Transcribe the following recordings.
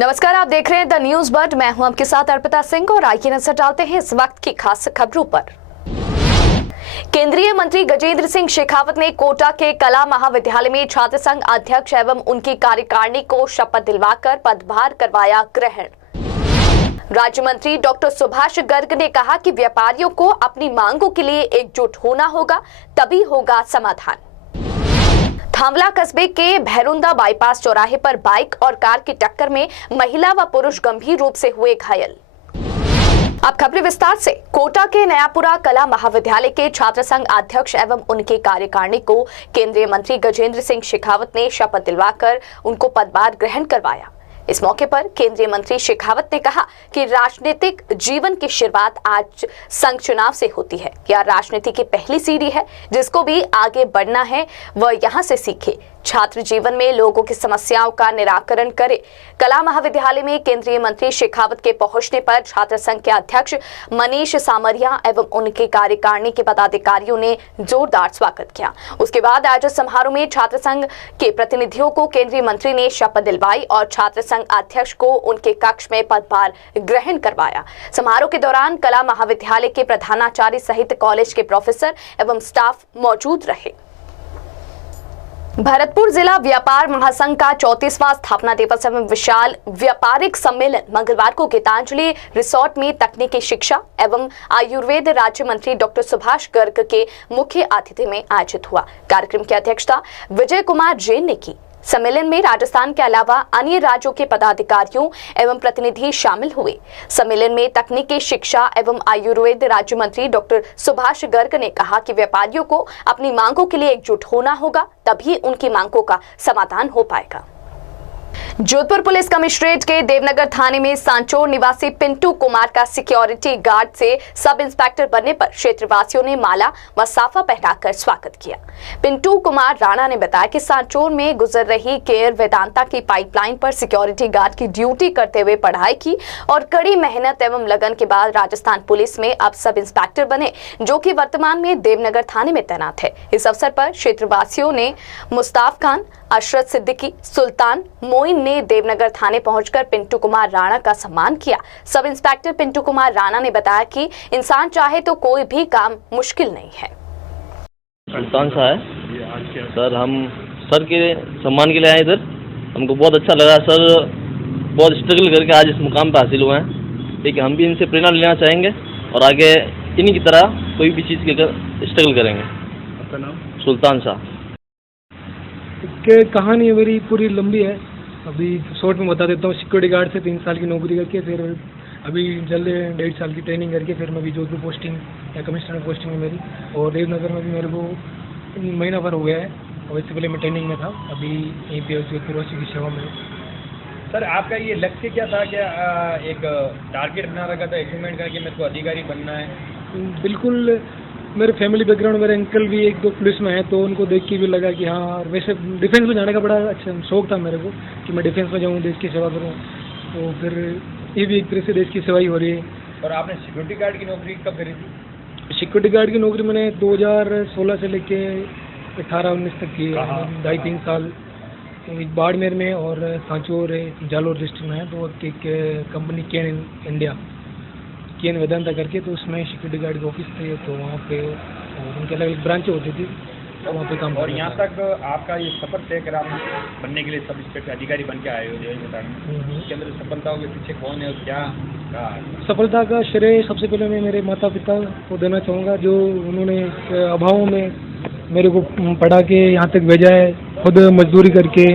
नमस्कार, आप देख रहे हैं द न्यूज बट। मैं हूं आपके साथ अर्पिता सिंह और आइए नजर डालते हैं इस वक्त की खास खबरों पर। केंद्रीय मंत्री गजेंद्र सिंह शेखावत ने कोटा के कला महाविद्यालय में छात्र संघ अध्यक्ष एवं उनकी कार्यकारिणी को शपथ दिलवाकर पदभार करवाया ग्रहण। राज्य मंत्री डॉक्टर सुभाष गर्ग ने कहा कि व्यापारियों को अपनी मांगों के लिए एकजुट होना होगा, तभी होगा समाधान। थांवला कस्बे के भैरुंदा बाईपास चौराहे पर बाइक और कार की टक्कर में महिला व पुरुष गंभीर रूप से हुए घायल। अब खबरें विस्तार से। कोटा के नयापुरा कला महाविद्यालय के छात्र संघ अध्यक्ष एवं उनकी कार्यकारिणी को केंद्रीय मंत्री गजेंद्र सिंह शेखावत ने शपथ दिलवाकर उनको पदभार ग्रहण करवाया। इस मौके पर केंद्रीय मंत्री शेखावत ने कहा कि राजनीतिक जीवन की शुरुआत आज संघ चुनाव से होती है। यह राजनीति की पहली सीढ़ी है, जिसको भी आगे बढ़ना है वह यहाँ से सीखे। छात्र जीवन में लोगों की समस्याओं का निराकरण करे। कला महाविद्यालय में केंद्रीय मंत्री शेखावत के पहुंचने पर छात्र संघ के अध्यक्ष मनीष सामरिया एवं उनके कार्यकारिणी के पदाधिकारियों ने जोरदार स्वागत किया। उसके बाद आयोजित समारोह में छात्र संघ के प्रतिनिधियों को केंद्रीय मंत्री ने शपथ दिलवाई और छात्र संघ अध्यक्ष को उनके कक्ष में पदभार ग्रहण करवाया। समारोह के दौरान कला महाविद्यालय के प्रधानाचार्य सहित कॉलेज के प्रोफेसर एवं स्टाफ मौजूद रहे। भरतपुर जिला व्यापार महासंघ का 34वां स्थापना दिवस एवं विशाल व्यापारिक सम्मेलन मंगलवार को गीतांजलि रिसोर्ट में तकनीकी शिक्षा एवं आयुर्वेद राज्य मंत्री डॉक्टर सुभाष गर्ग के मुख्य अतिथि में आयोजित हुआ। कार्यक्रम की अध्यक्षता विजय कुमार जैन ने की। सम्मेलन में राजस्थान के अलावा अन्य राज्यों के पदाधिकारियों एवं प्रतिनिधि शामिल हुए। सम्मेलन में तकनीकी शिक्षा एवं आयुर्वेद राज्य मंत्री डॉक्टर सुभाष गर्ग ने कहा कि व्यापारियों को अपनी मांगों के लिए एकजुट होना होगा, तभी उनकी मांगों का समाधान हो पाएगा। जोधपुर पुलिस कमिश्नरेट के देवनगर थाने में सांचौर निवासी पिंटू कुमार का सिक्योरिटी गार्ड से सब इंस्पेक्टर बनने पर क्षेत्रवासियों ने माला व साफा पहनाकर स्वागत किया। पिंटू कुमार राणा ने बताया कि सांचौर में गुजर रही केयर वेदांता की पाइपलाइन पर सिक्योरिटी गार्ड की ड्यूटी करते हुए पढ़ाई की और कड़ी मेहनत एवं लगन के बाद राजस्थान पुलिस में अब सब इंस्पेक्टर बने, जो कि वर्तमान में देवनगर थाने में तैनात है। इस अवसर पर क्षेत्रवासियों ने मुस्ताफ खान, अशरत सिद्दीकी, सुल्तान मोइन ने देवनगर थाने पहुंचकर पिंटू कुमार राणा का सम्मान किया। सब इंस्पेक्टर पिंटू कुमार राणा ने बताया कि इंसान चाहे तो कोई भी काम मुश्किल नहीं है। सुल्तान सा है सर, हम सर के सम्मान के लिए आए इधर। हमको बहुत अच्छा लगा सर, बहुत स्ट्रगल करके आज इस मुकाम पर हासिल हुए हैं। ठीक है, हम भी इनसे प्रेरणा लेना चाहेंगे और आगे इन्हीं की तरह कोई भी चीज़ के स्ट्रगल करेंगे। आपका नाम? सुल्तान शाह। इसके कहानी मेरी पूरी लंबी है, अभी शॉर्ट में बता देता हूँ। सिक्योरिटी गार्ड से 3 साल की नौकरी करके फिर अभी जल्द 1.5 साल की ट्रेनिंग करके फिर मैं भी जोधपुर पोस्टिंग या कमिश्नर पोस्टिंग है मेरी, और देवनगर में भी मेरे को महीना भर हो गया है। और इससे पहले मैं ट्रेनिंग में था, अभी यहीं पे जोधपुर की सेवा में। सर, आपका ये लक्ष्य क्या था? क्या एक टारगेट बना रखा था अचीवमेंट करके मेरे को अधिकारी बनना है? बिल्कुल, मेरे फैमिली बैकग्राउंड, मेरे अंकल भी 1-2 पुलिस में हैं, तो उनको देख के भी लगा कि हाँ, और वैसे डिफेंस में जाने का बड़ा अच्छा शौक था मेरे को कि मैं डिफेंस में जाऊँ, देश की सेवा करूँ। तो फिर ये भी एक तरह से देश की सेवा ही हो रही है। और आपने सिक्योरिटी गार्ड की नौकरी कब करी थी? सिक्योरिटी गार्ड की नौकरी मैंने 2016 से लेके 18-19 तक की, 2.5-3 साल। एक बाड़मेर में और सांचौर जालोर डिस्ट्रिक्ट में है, तो एक कंपनी केन इंडिया, केन वेदांता करके, तो उसमें सिक्योरिटी गार्ड के ऑफिस थे, तो वहाँ पे उनके अलग अलग ब्रांचें होती थी, तो वहाँ पे काम। और यहाँ तक आपका ये सफर तय करा बनने के लिए, सब इंस्पेक्टर अधिकारी बन के आए हो जो बताना, उसके अंदर सफलताओं के पीछे कौन है और क्या कहा? सफलता का श्रेय सबसे पहले मैं मेरे माता पिता को देना चाहूँगा, जो उन्होंने अभावों में मेरे को पढ़ा के यहाँ तक भेजा है, खुद मजदूरी करके,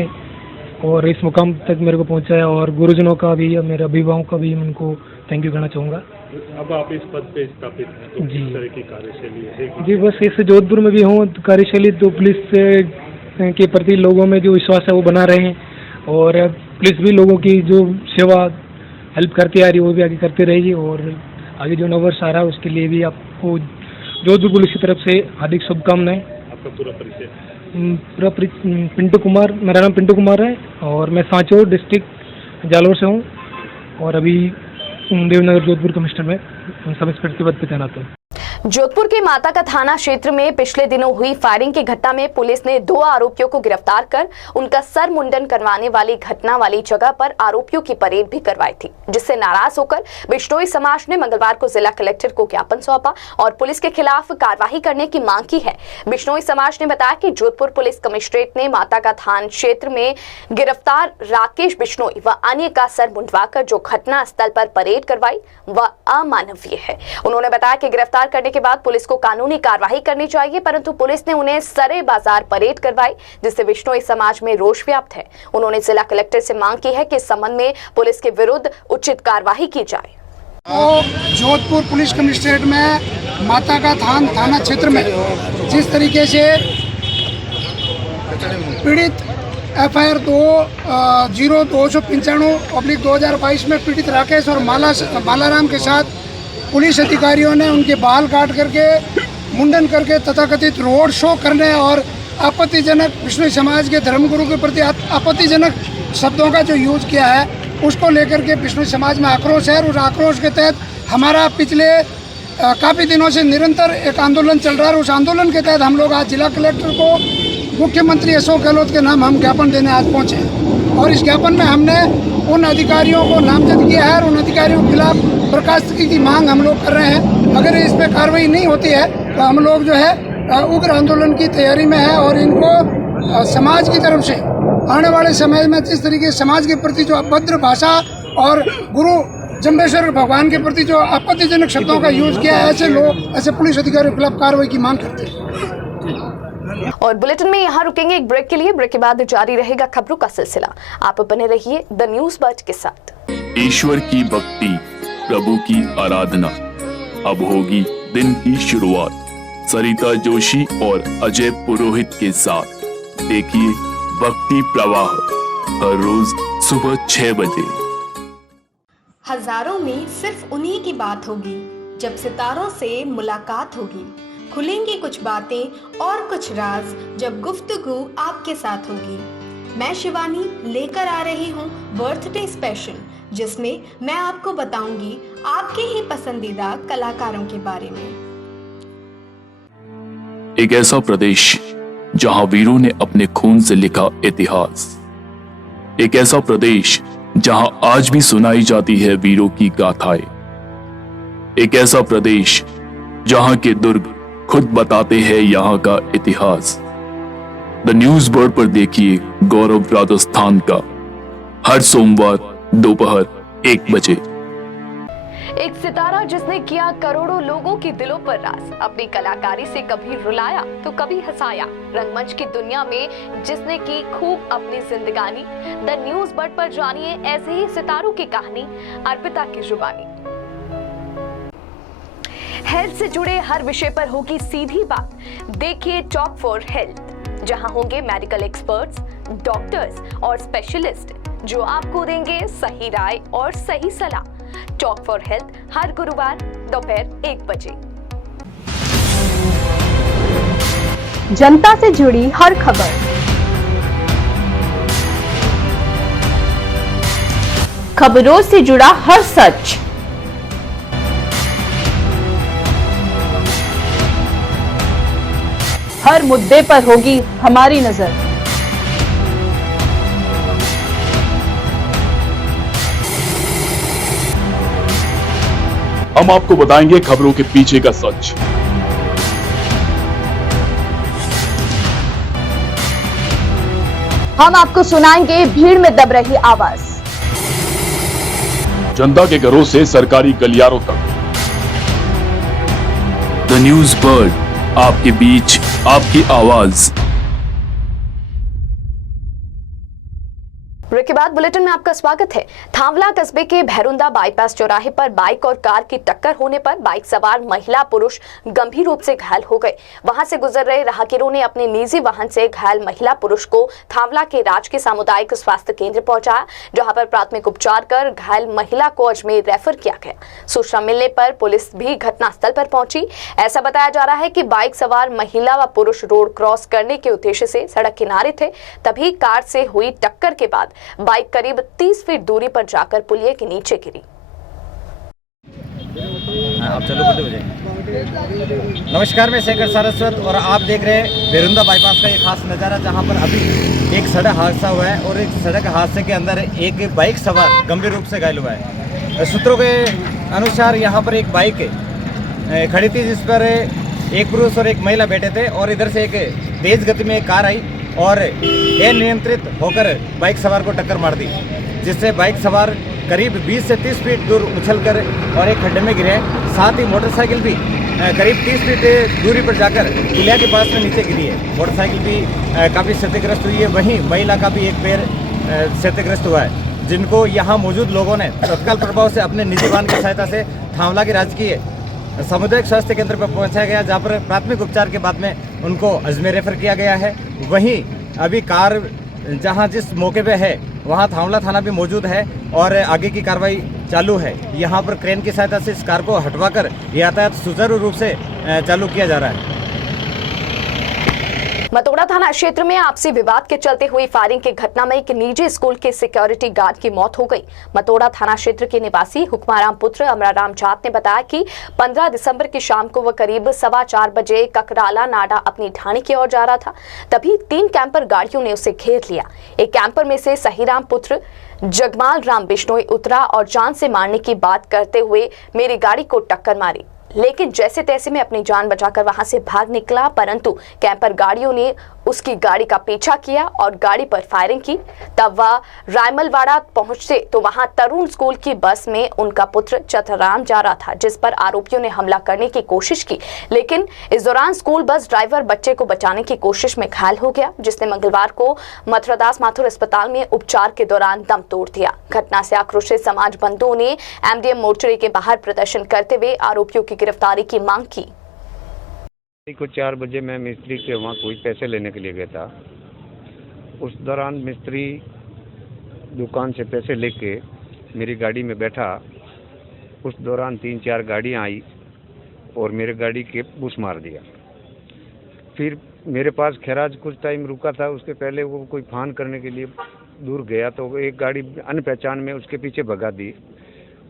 और इस मुकाम तक मेरे को पहुँचाया। और गुरुजनों का भी, मेरे अभिभावकों का भी मैं उनको थैंक यू कहना चाहूँगा। अब आप इस पद पे स्थापित हैं, तो किस तरह की कार्यशैली है? जी, बस इस जोधपुर में भी हूँ, तो कार्यशैली तो पुलिस के प्रति लोगों में जो विश्वास है वो बना रहे हैं, और पुलिस भी लोगों की जो सेवा हेल्प करती आ रही है वो भी आगे करती रहेगी। और आगे जो नववर्ष आ रहा है उसके लिए भी आपको जोधपुर पुलिस की तरफ से हार्दिक शुभकामनाएं। आपका पूरा परिचय? पिंटू कुमार, मेरा नाम पिंटू कुमार है और मैं सांचौर डिस्ट्रिक्ट जालोर से हूँ, और अभी देवनगर जोधपुर कमिश्नर में सब इंस्पेक्टर के पद पर तैनात हूँ। जोधपुर के माता का थाना क्षेत्र में पिछले दिनों हुई फायरिंग की घटना में पुलिस ने 2 आरोपियों को गिरफ्तार कर उनका सर मुंडन करवाने वाली घटना वाली जगह पर आरोपियों की परेड भी करवाई थी, जिससे नाराज होकर बिश्नोई समाज ने मंगलवार को जिला कलेक्टर को ज्ञापन सौंपा और पुलिस के खिलाफ कार्रवाई करने की मांग की है। बिश्नोई समाज ने बताया कि जोधपुर पुलिस कमिश्नरेट ने माता का थाना क्षेत्र में गिरफ्तार राकेश बिश्नोई व अन्य का सर मुंडवाकर जो घटना स्थल पर परेड करवाई वह अमानवीय है। उन्होंने बताया कि गिरफ्तार करने के बाद पुलिस को कानूनी कार्रवाई करनी चाहिए, परंतु पुलिस ने उन्हें सरे बाजार परेड करवाई, जिससे बिश्नोई समाज में रोष व्याप्त है। उन्होंने जिला कलेक्टर से मांग की है कि इस संबंध में पुलिस के विरुद्ध उचित कार्रवाई की जाए। तो जोधपुर पुलिस कमिश्नरेट में माता का थाना क्षेत्र में जिस तरीके से पीड़ित FIR 2/0295/2022 में पीड़ित राकेश और मालाराम के साथ पुलिस अधिकारियों ने उनके बाल काट करके मुंडन करके तथाकथित रोड शो करने और आपत्तिजनक बिश्नोई समाज के धर्मगुरु के प्रति आपत्तिजनक शब्दों का जो यूज किया है, उसको लेकर के बिश्नोई समाज में आक्रोश है। और उस आक्रोश के तहत हमारा पिछले काफ़ी दिनों से निरंतर एक आंदोलन चल रहा है। उस आंदोलन के तहत हम लोग आज जिला कलेक्टर को मुख्यमंत्री अशोक गहलोत के नाम हम ज्ञापन देने आज पहुँचे और इस ज्ञापन में हमने उन अधिकारियों को नामजद किया है और उन अधिकारियों के खिलाफ बर्खास्तगी की मांग हम लोग कर रहे हैं। अगर इस पर कार्रवाई नहीं होती है तो हम लोग जो है उग्र आंदोलन की तैयारी में है और इनको समाज की तरफ से आने वाले समय में जिस तरीके समाज के प्रति जो अभद्र भाषा और गुरु जम्बेश्वर भगवान के प्रति जो आपत्तिजनक शब्दों का यूज किया है, ऐसे लोग ऐसे पुलिस अधिकारियों के खिलाफ कार्रवाई की मांग करते हैं। और बुलेटिन में यहाँ रुकेंगे एक ब्रेक के लिए। ब्रेक के बाद जारी रहेगा खबरों का सिलसिला। आप बने रहिए द न्यूज बर्ड के साथ। ईश्वर की भक्ति, प्रभु की आराधना, अब होगी दिन की शुरुआत सरिता जोशी और अजय पुरोहित के साथ। देखिए भक्ति प्रवाह हर रोज सुबह 6 बजे। हजारों में सिर्फ उन्हीं की बात होगी जब सितारों से मुलाकात होगी। खुलेंगी कुछ बातें और कुछ राज जब गुफ्तगू आपके साथ होगी। मैं शिवानी लेकर आ रही हूँ बर्थडे स्पेशल, जिसमें मैं आपको बताऊंगी आपके ही पसंदीदा कलाकारों के बारे में। एक ऐसा प्रदेश जहां वीरों ने अपने खून से लिखा इतिहास, एक ऐसा प्रदेश जहां आज भी सुनाई जाती है वीरों की गाथाएं, एक ऐसा प्रदेश जहां के दुर्ग खुद बताते हैं यहाँ का इतिहास। द न्यूज बर्ड पर देखिए गौरव राजस्थान का हर सोमवार दोपहर 1 बजे। एक सितारा जिसने किया करोड़ों लोगों के दिलों पर राज, अपनी कलाकारी से कभी रुलाया तो कभी हंसाया, रंगमंच की दुनिया में जिसने की खूब अपनी जिंदगानी। द न्यूज बर्ड पर जानिए ऐसे ही सितारों की कहानी अर्पिता की जुबानी। हेल्थ से जुड़े हर विषय पर होगी सीधी बात। देखिए टॉक फॉर हेल्थ, जहां होंगे मेडिकल एक्सपर्ट्स, डॉक्टर्स और स्पेशलिस्ट जो आपको देंगे सही राय और सही सलाह। टॉक फॉर हेल्थ हर गुरुवार दोपहर 1 बजे। जनता से जुड़ी हर खबर, खबरों से जुड़ा हर सच, हर मुद्दे पर होगी हमारी नजर। हम आपको बताएंगे खबरों के पीछे का सच। हम आपको सुनाएंगे भीड़ में दब रही आवाज, जनता के घरों से सरकारी गलियारों तक। द न्यूज बर्ड, आपके बीच आपकी आवाज। ब्रेक के बाद बुलेटिन में आपका स्वागत है। थांवला कस्बे के भैरुंदा बाईपास चौराहे पर बाइक और कार की टक्कर होने पर बाइक सवार महिला पुरुष गंभीर रूप से घायल हो गए। वहां से गुजर रहे राहगीरों ने अपने निजी वाहन से घायल महिला पुरुष को थांवला के राजकीय सामुदायिक स्वास्थ्य केंद्र पहुंचाया, जहां पर प्राथमिक उपचार कर घायल महिला को अजमेर रेफर किया गया। सूचना मिलने पर पुलिस भी घटनास्थल पर पहुंची। ऐसा बताया जा रहा है कि बाइक सवार महिला व पुरुष रोड क्रॉस करने के उद्देश्य से सड़क किनारे थे, तभी कार से हुई टक्कर के बाद बाइक करीब 30 फीट दूरी पर जाकर पुलिये के नीचे गिरी। आप चालू करते हो जाएंगे। नमस्कार, मैं शेखर सारस्वत और आप देख रहे हैं बेरुंदा बाईपास का एक खास नज़ारा, जहां पर अभी एक सड़क हादसा हुआ है और एक सड़क हादसे के अंदर एक बाइक सवार गंभीर रूप से घायल हुआ है। सूत्रों के अनुसार यहां पर एक बाइक खड़ी थी जिस पर एक पुरुष और एक महिला बैठे थे और इधर से एक तेज गति में एक कार आई और अनियंत्रित होकर बाइक सवार को टक्कर मार दी, जिससे बाइक सवार करीब 20 से 30 फीट दूर उछलकर और एक खड्डे में गिरे। साथ ही मोटरसाइकिल भी करीब 30 फीट दूरी पर जाकर पुलिया के पास में नीचे गिरी है। मोटरसाइकिल भी काफ़ी क्षतिग्रस्त हुई है। वहीं महिला का भी एक पैर क्षतिग्रस्त हुआ है, जिनको यहाँ मौजूद लोगों ने तत्काल प्रभाव से अपने निजी वाहन की सहायता से थावला के राजकीय सामुदायिक स्वास्थ्य केंद्र पर पहुंचाया गया, जहां पर प्राथमिक उपचार के बाद में उनको अजमेर रेफर किया गया है। वहीं अभी कार जहां जिस मौके पे है वहां थावला थाना भी मौजूद है और आगे की कार्रवाई चालू है। यहां पर क्रेन की सहायता से इस कार को हटवाकर यातायात सुचारू रूप से चालू किया जा रहा है। मतोड़ा थाना क्षेत्र में आपसी विवाद के चलते हुई फायरिंग की घटना में एक निजी स्कूल के सिक्योरिटी गार्ड की मौत हो गई। मतोड़ा थाना क्षेत्र के निवासी हुक्माराम पुत्र अमराराम जाट ने बताया कि 15 दिसंबर की शाम को वह करीब 4:15 बजे ककराला नाडा अपनी ढाणी की ओर जा रहा था। तभी 3 कैंपर गाड़ियों ने उसे घेर लिया। एक कैंपर में से सहीराम पुत्र जगमाल राम बिश्नोई उतरा और जान से मारने की बात करते हुए मेरी गाड़ी को टक्कर मारी, लेकिन जैसे तैसे में अपनी जान बचाकर वहां से भाग निकला, परंतु कैंपर गाड़ियों ने उसकी गाड़ी का पीछा किया और गाड़ी पर फायरिंग की। तब वह रायमलवाड़ा पहुंचे तो वहां तरुण स्कूल की बस में उनका पुत्र चतराम जा रहा था, जिस पर आरोपियों ने हमला करने की कोशिश की, लेकिन इस दौरान स्कूल बस ड्राइवर बच्चे को बचाने की कोशिश में घायल हो गया, जिसने मंगलवार को मथुरादास माथुर अस्पताल में उपचार के दौरान दम तोड़ दिया। घटना से आक्रोशित समाज बंधुओं ने एमडीएम मोर्चरी के बाहर प्रदर्शन करते हुए आरोपियों की गिरफ्तारी की मांग की। को 4 बजे मैं मिस्त्री के वहाँ कोई पैसे लेने के लिए गया था। उस दौरान मिस्त्री दुकान से पैसे लेके मेरी गाड़ी में बैठा। उस दौरान 3-4 गाड़ियाँ आई और मेरे गाड़ी के बुश मार दिया। फिर मेरे पास खैराज कुछ टाइम रुका था, उसके पहले वो कोई फान करने के लिए दूर गया तो एक गाड़ी अनपहचान में उसके पीछे भगा दी।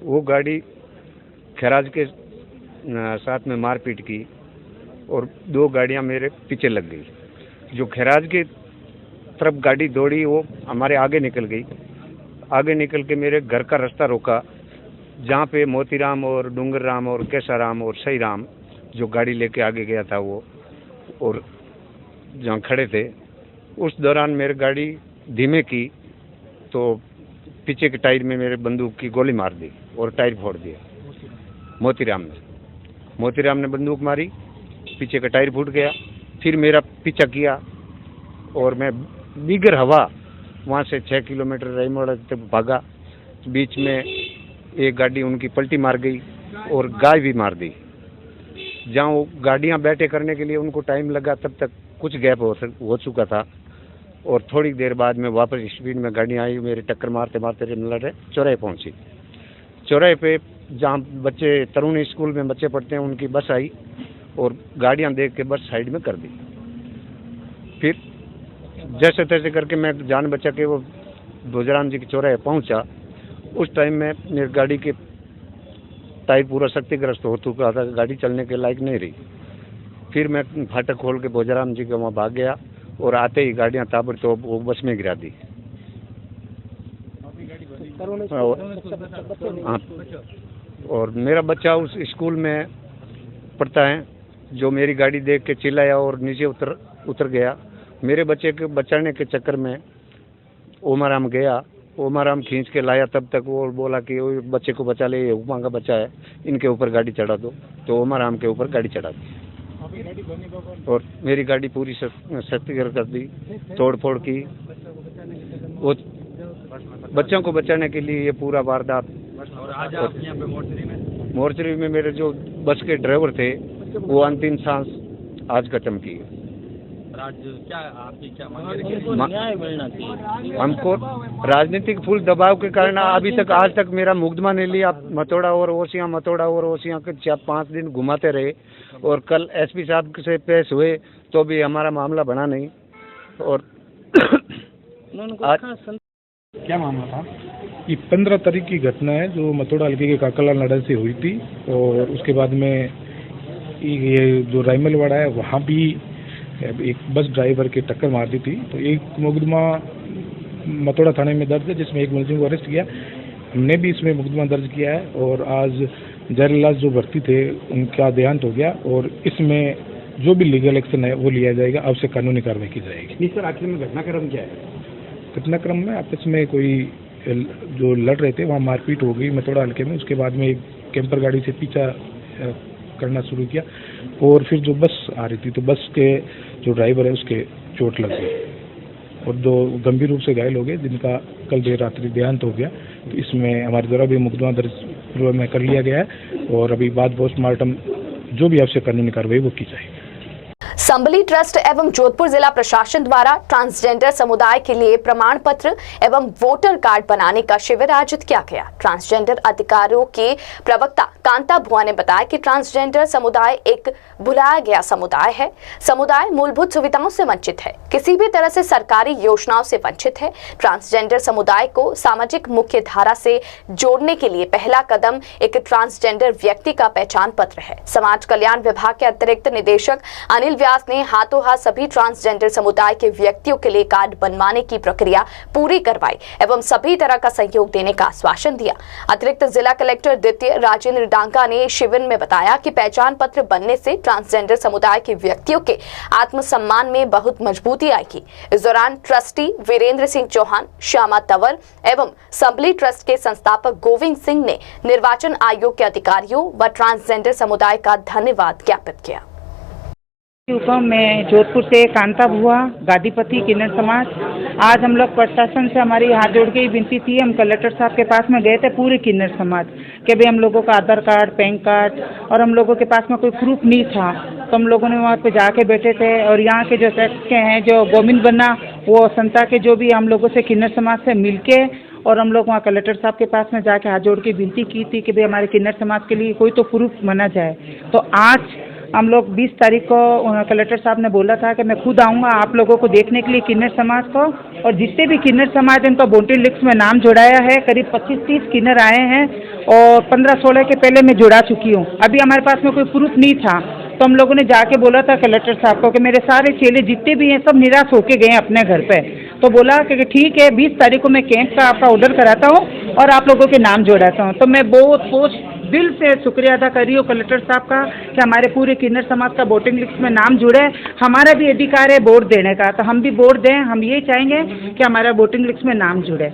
वो गाड़ी खैराज के साथ में मारपीट की और 2 गाड़ियां मेरे पीछे लग गई। जो खैराज की तरफ गाड़ी दौड़ी वो हमारे आगे निकल गई। आगे निकल के मेरे घर का रास्ता रोका, जहाँ पे मोतीराम और डूंगर राम और कैसाराम और सही राम जो गाड़ी लेके आगे गया था वो और जहाँ खड़े थे। उस दौरान मेरी गाड़ी धीमे की तो पीछे के टायर में मेरे बंदूक की गोली मार दी और टायर फोड़ दिया। मोतीराम ने बंदूक मारी, पीछे का टायर फूट गया। फिर मेरा पीछा किया और मैं बिगर हवा वहाँ से 6 किलोमीटर रायमोड़ा तक भागा। बीच में एक गाड़ी उनकी पलटी मार गई और गाय भी मार दी। जहाँ वो गाड़ियाँ बैठे करने के लिए उनको टाइम लगा, तब तक कुछ गैप हो चुका था और थोड़ी देर बाद में वापस स्पीड में गाड़ियाँ आई, मेरे टक्कर मारते मारते रिमलर चौराहे पहुँची। चौराहे पे जहाँ बच्चे तरुण स्कूल में बच्चे पढ़ते हैं उनकी बस आई और गाड़ियां देख के बस साइड में कर दी। फिर जैसे तैसे करके मैं जान बचा के वो भोजराम जी के चौराहे पहुंचा। उस टाइम में मेरी गाड़ी के टायर पूरा क्षतिग्रस्त हो चुका था, गाड़ी चलने के लायक नहीं रही। फिर मैं फाटक खोल के भोजराम जी के वहाँ भाग गया और आते ही गाड़ियाँ ताबड़तोड़ वो बस में गिरा दी। हाँ, और मेरा बच्चा उस स्कूल में पढ़ता है जो मेरी गाड़ी देख के चिल्लाया और नीचे उतर गया। मेरे बच्चे के बचाने के चक्कर में ओमाराम गया, ओमाराम खींच के लाया। तब तक वो बोला कि वो बच्चे को बचा ले, ये हुक्मा का बच्चा है, इनके ऊपर गाड़ी चढ़ा दो। तो ओमाराम के ऊपर गाड़ी चढ़ा दी और मेरी गाड़ी पूरी क्षतिग्रस्त कर दी, तोड़ फोड़ की। वो बच्चों को बचाने के लिए ये पूरा वारदात। मोर्चरी में मेरे जो बस के ड्राइवर थे वो अंतिम सांस आज खत्म की। हमको राजनीतिक फुल दबाव के कारण अभी तक आज तक मेरा मुकदमा नहीं लिया। मतोड़ा और ओसियां के 5 दिन घुमाते रहे और कल एसपी साहब से पेश हुए तो भी हमारा मामला बना नहीं। और क्या मामला था? ये 15 तारीख की घटना है जो मतोड़ा हल्के के काकालाल नडा से हुई थी। और उसके बाद में ये जो रायमलवाड़ा है वहाँ भी एक बस ड्राइवर के टक्कर मार दी थी। तो एक मुकदमा मतोड़ा थाने में दर्ज है जिसमें एक मुलजिम को अरेस्ट किया। हमने भी इसमें मुकदमा दर्ज किया है और आज जहरीलाज जो भर्ती थे उनका देहांत हो गया और इसमें जो भी लीगल एक्शन है वो लिया जाएगा, अब से कानूनी कार्रवाई की जाएगी। सर आखिर में घटनाक्रम क्या है? घटनाक्रम में आपस में कोई जो लड़ रहे थे वहाँ मारपीट हो गई मतोड़ा हल्के में। उसके बाद में एक कैंपर गाड़ी से पीछा करना शुरू किया और फिर जो बस आ रही थी तो बस के जो ड्राइवर है उसके चोट लग गई और जो गंभीर रूप से घायल हो गए जिनका कल देर रात्रि देहांत हो गया। तो इसमें हमारे द्वारा भी मुकदमा दर्ज पूर्व में कर लिया गया है और अभी बाद पोस्टमार्टम जो भी आवश्यक कानूनी कार्रवाई वो की जाएगी। संबली ट्रस्ट एवं जोधपुर जिला प्रशासन द्वारा ट्रांसजेंडर समुदाय के लिए प्रमाण पत्र एवं वोटर कार्ड बनाने का शिविर आयोजित किया गया। ट्रांसजेंडर अधिकारियों के प्रवक्ता कांता भुआ ने बताया कि ट्रांसजेंडर समुदाय एक भुलाया गया समुदाय है। समुदाय मूलभूत सुविधाओं से वंचित है, किसी भी तरह से सरकारी योजनाओं से वंचित है। ट्रांसजेंडर समुदाय को सामाजिक मुख्य धारा से जोड़ने के लिए पहला कदम एक ट्रांसजेंडर व्यक्ति का पहचान पत्र है। समाज कल्याण विभाग के अतिरिक्त निदेशक अनिल व्यास ने हाथों हाथ सभी ट्रांसजेंडर समुदाय के व्यक्तियों के लिए कार्ड बनवाने की प्रक्रिया पूरी करवाई एवं सभी तरह का सहयोग देने का आश्वासन दिया। अतिरिक्त जिला कलेक्टर द्वितीय राजेंद्र डांगा ने शिविर में बताया कि पहचान पत्र बनने से ट्रांसजेंडर समुदाय के व्यक्तियों के आत्मसम्मान में बहुत मजबूती आएगी। इस दौरान ट्रस्टी वीरेंद्र सिंह चौहान, श्यामा तंवर एवं संबली ट्रस्ट के संस्थापक गोविंद सिंह ने निर्वाचन आयोग के अधिकारियों व ट्रांसजेंडर समुदाय का धन्यवाद ज्ञापित किया। मैं जोधपुर से कांता भुआ, गादीपति किन्नर समाज। आज हम लोग प्रशासन से हमारी हाथ जोड़ के विनती थी, हम कलेक्टर साहब के पास में गए थे पूरे किन्नर समाज के भाई हम लोगों का आधार कार्ड, पैन कार्ड और हम लोगों के पास में कोई प्रूफ नहीं था। तो हम लोगों ने वहाँ पे जाके बैठे थे और यहाँ के जो सेक्स के हैं जो गोविंद बन्ना वो संता के जो भी हम लोगों से किन्नर समाज से मिलके और हम लोग वहाँ कलेक्टर साहब के पास में जाके हाथ जोड़ के विनती की थी कि भाई हमारे किन्नर समाज के लिए कोई तो प्रूफ बना जाए। तो आज हम लोग 20 तारीख को कलेक्टर साहब ने बोला था कि मैं खुद आऊँगा आप लोगों को देखने के लिए किन्नर समाज को, और जितने भी किन्नर समाज हैं उनको वोटिंग लिस्ट में नाम जोड़ाया है। करीब 25-30 किन्नर आए हैं और 15-16 के पहले मैं जुड़ा चुकी हूँ। अभी हमारे पास में कोई प्रूफ नहीं था तो हम लोगों ने जाके बोला था कलेक्टर साहब को कि मेरे सारे चेले जितने भी हैं सब निराश होके गए अपने घर पे। तो बोला कि ठीक है 20 तारीख को मैं कैंप का आपका ऑर्डर कराता हूँ और आप लोगों के नाम जोड़ाता हूँ। तो मैं बहुत दिल से शुक्रिया अदा कर रही हूँ कलेक्टर साहब का कि हमारे पूरे किन्नर समाज का वोटिंग लिस्ट में नाम जुड़े। हमारा भी अधिकार है वोट देने का, तो हम भी वोट दें। हम यही चाहेंगे कि हमारा वोटिंग लिस्ट में नाम जुड़े।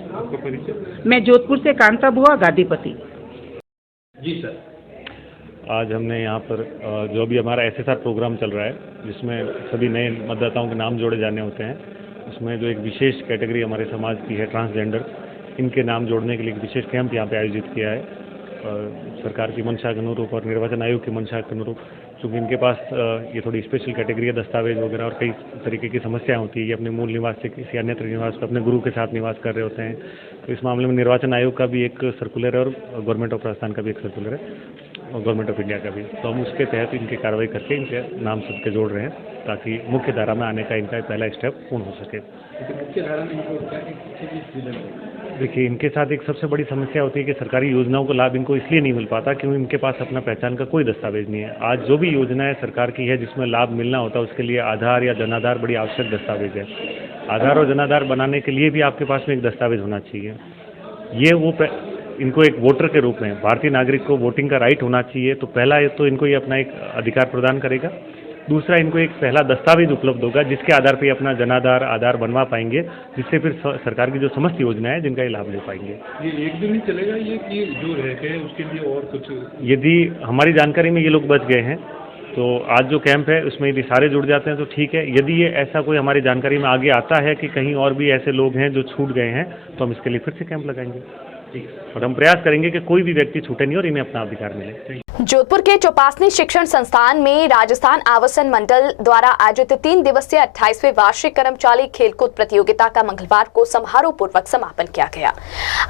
मैं जोधपुर से कांता भुआ, गादीपति। जी सर, आज हमने यहाँ पर जो भी हमारा SSR प्रोग्राम चल रहा है जिसमें सभी नए मतदाताओं के नाम जोड़े जाने होते हैं, उसमें जो एक विशेष कैटेगरी हमारे समाज की है ट्रांसजेंडर, इनके नाम जोड़ने के लिए एक विशेष कैंप यहाँ पे आयोजित किया है। सरकार की मंशा के अनुरूप और निर्वाचन आयोग की मंशा के अनुरूप, चूँकि इनके पास ये थोड़ी स्पेशल कैटेगरी है, दस्तावेज वगैरह और कई तरीके की समस्याएं होती है। ये अपने मूल निवास से किसी अन्यत्र निवास पर अपने गुरु के साथ निवास कर रहे होते हैं। तो इस मामले में निर्वाचन आयोग का भी एक सर्कुलर है और गवर्नमेंट ऑफ राजस्थान का भी एक सर्कुलर है और गवर्नमेंट ऑफ इंडिया का भी। तो हम उसके तहत इनकी कार्रवाई करके इनके नाम सबके जोड़ रहे हैं ताकि मुख्य धारा में आने का इनका पहला स्टेप पूर्ण हो सके। देखिए, इनके साथ एक सबसे बड़ी समस्या होती है कि सरकारी योजनाओं का लाभ इनको इसलिए नहीं मिल पाता क्योंकि इनके पास अपना पहचान का कोई दस्तावेज नहीं है। आज जो भी योजनाएं सरकार की है जिसमें लाभ मिलना होता है उसके लिए आधार या जनाधार बड़ी आवश्यक दस्तावेज है। आधार और जनाधार बनाने के लिए भी आपके पास में एक दस्तावेज होना चाहिए। ये वो इनको एक वोटर के रूप में भारतीय नागरिक को वोटिंग का राइट होना चाहिए। तो पहला तो इनको ये अपना एक अधिकार प्रदान करेगा। दूसरा, इनको एक पहला दस्तावेज उपलब्ध होगा जिसके आधार पर अपना जनाधार आधार बनवा पाएंगे, जिससे फिर सरकार की जो समस्त योजनाएं हैं जिनका ये लाभ ले पाएंगे। ये एक दिन ही चलेगा ये कि जो रहते हैं उसके लिए और कुछ? यदि हमारी जानकारी में ये लोग बच गए हैं तो आज जो कैंप है उसमें यदि सारे जुड़ जाते हैं तो ठीक है। यदि ये ऐसा कोई हमारी जानकारी में आगे आता है कि कहीं और भी ऐसे लोग हैं जो छूट गए हैं तो हम इसके लिए फिर से कैंप लगाएंगे और हम प्रयास करेंगे कि कोई भी व्यक्ति छूटे नहीं और इन्हें अपना अधिकार मिले। जोधपुर के चौपासनी शिक्षण संस्थान में राजस्थान आवासन मंडल द्वारा आयोजित 3 दिवसीय 28वें वार्षिक कर्मचारी खेलकूद प्रतियोगिता का मंगलवार को समारोह पूर्वक समापन किया गया।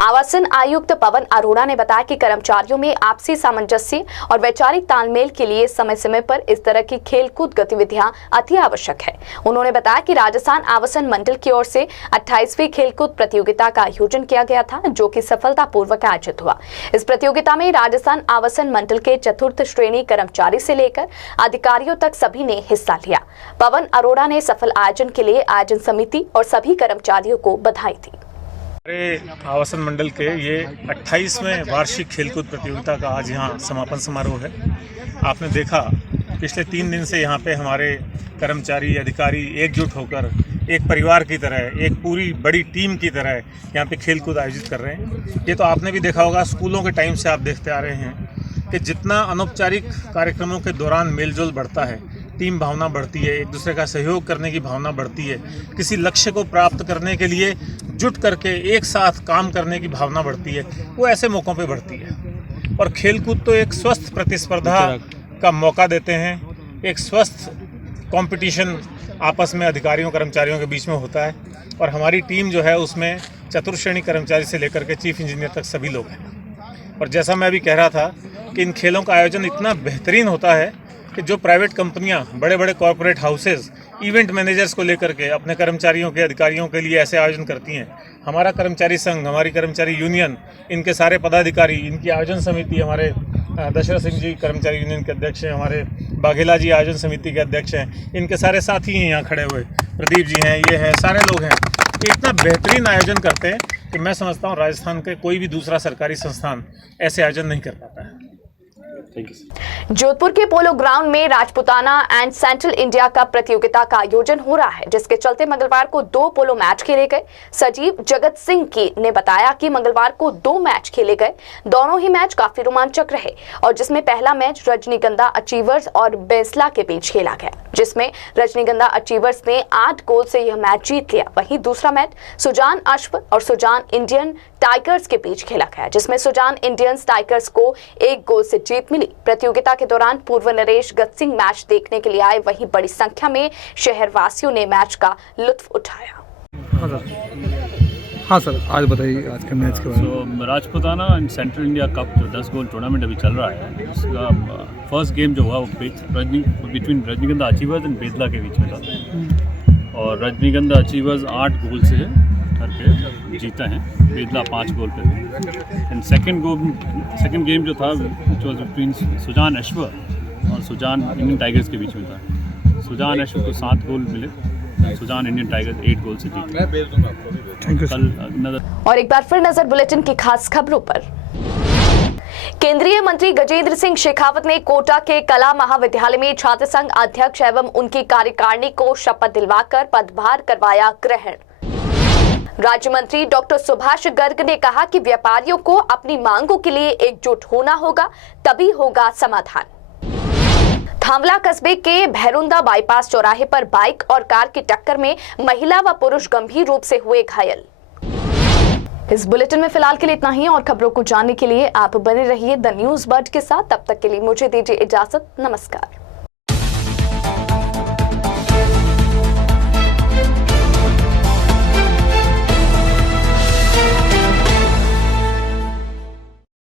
आवासन आयुक्त पवन अरोड़ा ने बताया कि कर्मचारियों में आपसी सामंजस्य और वैचारिक तालमेल के लिए समय समय पर इस तरह की खेलकूद गतिविधियां अति आवश्यक है। उन्होंने बताया कि राजस्थान आवासन मंडल की ओर से 28वीं खेलकूद प्रतियोगिता का आयोजन किया गया था, जो कि सफलतापूर्वक आयोजित हुआ। इस प्रतियोगिता में राजस्थान आवासन मंडल के चतुर्थ श्रेणी कर्मचारी से लेकर अधिकारियों तक सभी ने हिस्सा लिया। पवन अरोड़ा ने सफल आयोजन के लिए आयोजन समिति और सभी कर्मचारियों को बधाई दी। हमारे आवासन मंडल के ये 28वें वार्षिक खेलकूद प्रतियोगिता का आज यहाँ समापन समारोह है। आपने देखा पिछले 3 दिन से यहाँ पे हमारे कर्मचारी अधिकारी एकजुट होकर एक परिवार की तरह, एक पूरी बड़ी टीम की तरह यहाँ पे खेलकूद आयोजित कर रहे हैं। ये तो आपने भी देखा होगा, स्कूलों के टाइम से आप देखते आ रहे हैं कि जितना अनौपचारिक कार्यक्रमों के दौरान मेलजोल बढ़ता है, टीम भावना बढ़ती है, एक दूसरे का सहयोग करने की भावना बढ़ती है, किसी लक्ष्य को प्राप्त करने के लिए जुट करके एक साथ काम करने की भावना बढ़ती है, वो ऐसे मौक़ों पे बढ़ती है। और खेलकूद तो एक स्वस्थ प्रतिस्पर्धा का मौका देते हैं, एक स्वस्थ कंपटीशन आपस में अधिकारियों कर्मचारियों के बीच में होता है। और हमारी टीम जो है उसमें चतुर्श्रेणी कर्मचारी से लेकर के चीफ इंजीनियर तक सभी लोग हैं। और जैसा मैं अभी कह रहा था कि इन खेलों का आयोजन इतना बेहतरीन होता है कि जो प्राइवेट कंपनियां, बड़े बड़े कॉरपोरेट हाउसेस इवेंट मैनेजर्स को लेकर के अपने कर्मचारियों के अधिकारियों के लिए ऐसे आयोजन करती हैं। हमारा कर्मचारी संघ, हमारी कर्मचारी यूनियन, इनके सारे पदाधिकारी, इनकी आयोजन समिति, हमारे दशरथ सिंह जी कर्मचारी यूनियन के अध्यक्ष हैं, हमारे बाघेला जी आयोजन समिति के अध्यक्ष हैं, इनके सारे साथी हैं यहाँ खड़े हुए, प्रदीप जी हैं, ये हैं, सारे लोग हैं। ये इतना बेहतरीन आयोजन करते हैं कि मैं समझता हूँ राजस्थान के कोई भी दूसरा सरकारी संस्थान ऐसे आयोजन नहीं कर पाता है। जोधपुर के पोलो ग्राउंड में Rajputana and central India cup प्रतियोगिता का आयोजन हो रहा है, जिसके चलते मंगलवार को 2 पोलो मैच खेले गए। सचिव जगत सिंह ने बताया कि मंगलवार को 2 मैच खेले गए। दोनों ही मैच काफी रोमांचक रहे और जिसमें पहला मैच रजनीगंधा अचीवर्स और बेसला के बीच खेला गया, जिसमें रजनीगंधा अचीवर्स ने 8 गोल से यह मैच जीत लिया। वहीं दूसरा मैच सुजान अश्व और सुजान इंडियन टाइगर्स के बीच खेला गया, जिसमें सुजान इंडियंस टाइगर्स को 1 गोल से जीत मिली। प्रतियोगिता के दौरान पूर्व नरेश गत सिंह मैच देखने के लिए आए, वहीं बड़ी संख्या में शहरवासियों ने मैच का लुत्फ उठाया। हाँ सर, आज बताइए आज के मैच के बारे में। Rajputana and central India cup जो 10 गोल टूर्नामेंट अभी चल रहा है, उसका फर्स्ट गेम जो हुआ वो बिटवीन रजनीगंधा अचीवर्स एंड बेदला के बीच में था। और रजनीगंधा अचीवर्स 8 गोल से करके जीता है, बेदला 5 गोल पे। एंड सेकंड गेम जो था विच वाज बिटवीन सुजान अश्व और सुजान इंडियन टाइगर्स के बीच में था। सुजान अश्व को 7 गोल मिले, सुजान इंडियन टाइगर्स 8 गोल से जीते। और एक बार फिर नजर बुलेटिन की खास खबरों पर। केंद्रीय मंत्री गजेंद्र सिंह शेखावत ने कोटा के कला महाविद्यालय में छात्र संघ अध्यक्ष एवं उनकी कार्यकारिणी को शपथ दिलवाकर पदभार करवाया ग्रहण। राज्य मंत्री डॉक्टर सुभाष गर्ग ने कहा कि व्यापारियों को अपनी मांगों के लिए एकजुट होना होगा, तभी होगा समाधान। थांवला कस्बे के भैरुंदा बाईपास चौराहे पर बाइक और कार की टक्कर में महिला व पुरुष गंभीर रूप से हुए घायल। इस बुलेटिन में फिलहाल के लिए इतना ही और खबरों को जानने के लिए आप बने रहिए द न्यूज बर्ड के साथ। तब तक के लिए मुझे दीजिए इजाजत। नमस्कार।